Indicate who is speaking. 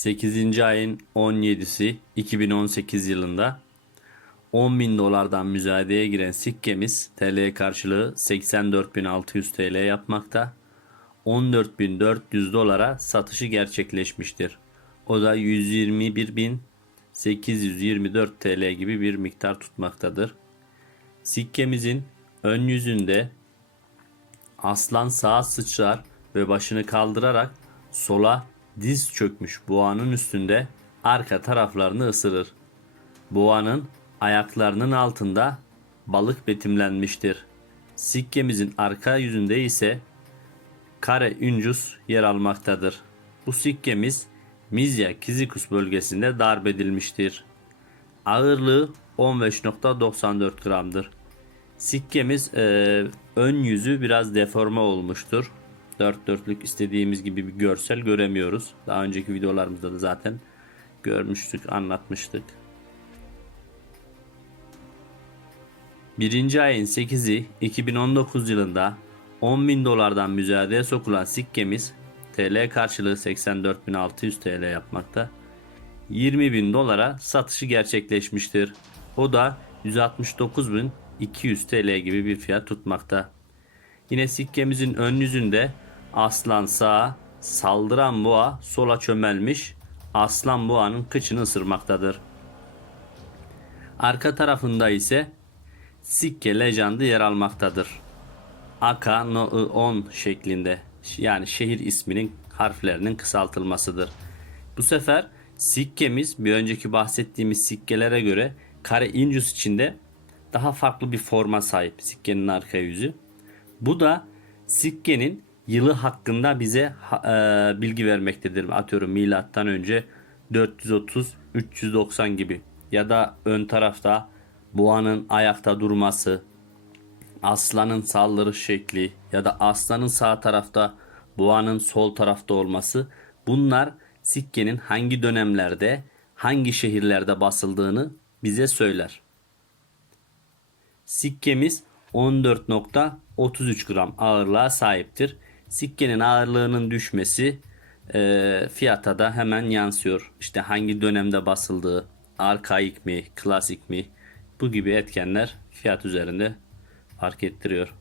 Speaker 1: 8. ayın 17'si 2018 yılında 10 bin dolardan müzayedeye giren sikkemiz TL karşılığı 84.600 TL yapmakta. 14.400 dolara satışı gerçekleşmiştir. O da 121.824 TL gibi bir miktar tutmaktadır. Sikkemizin ön yüzünde aslan sağa sıçrar ve başını kaldırarak sola diz çökmüş boğanın üstünde arka taraflarını ısırır. Boğanın ayaklarının altında balık betimlenmiştir. Sikkemizin arka yüzünde ise kare üncus yer almaktadır. Bu sikkemiz Mizya Kizikus bölgesinde darbedilmiştir. Ağırlığı 15.94 gramdır. Sikkemiz e, ön yüzü biraz deforme olmuştur. Dört dörtlük istediğimiz gibi bir görsel göremiyoruz. Daha önceki videolarımızda da zaten görmüştük, anlatmıştık. Birinci ayın 8'i 2019 yılında 10 bin dolardan müzayedeye sokulan sikkemiz TL karşılığı 84.600 TL yapmakta. 20 bin dolara satışı gerçekleşmiştir. O da 169.200 TL gibi bir fiyat tutmakta. Yine sikkemizin ön yüzünde aslan sağa, saldıran boğa sola çömelmiş, aslan boğanın kıçını ısırmaktadır. Arka tarafında ise sikke lejandı yer almaktadır. Aka no on şeklinde yani şehir isminin harflerinin kısaltılmasıdır. Bu sefer sikkemiz bir önceki bahsettiğimiz sikkelere göre kare incus içinde daha farklı bir forma sahip sikkenin arka yüzü. Bu da sikkenin yılı hakkında bize e, bilgi vermektedir. Atıyorum milattan önce 430 390 gibi ya da ön tarafta boğanın ayakta durması, aslanın saldırış şekli ya da aslanın sağ tarafta boğanın sol tarafta olması bunlar sikkenin hangi dönemlerde hangi şehirlerde basıldığını bize söyler. Sikkemiz 14.33 gram ağırlığa sahiptir. Sikkenin ağırlığının düşmesi e, fiyata da hemen yansıyor. İşte hangi dönemde basıldığı, arkaik mi, klasik mi bu gibi etkenler fiyat üzerinde fark ettiriyor.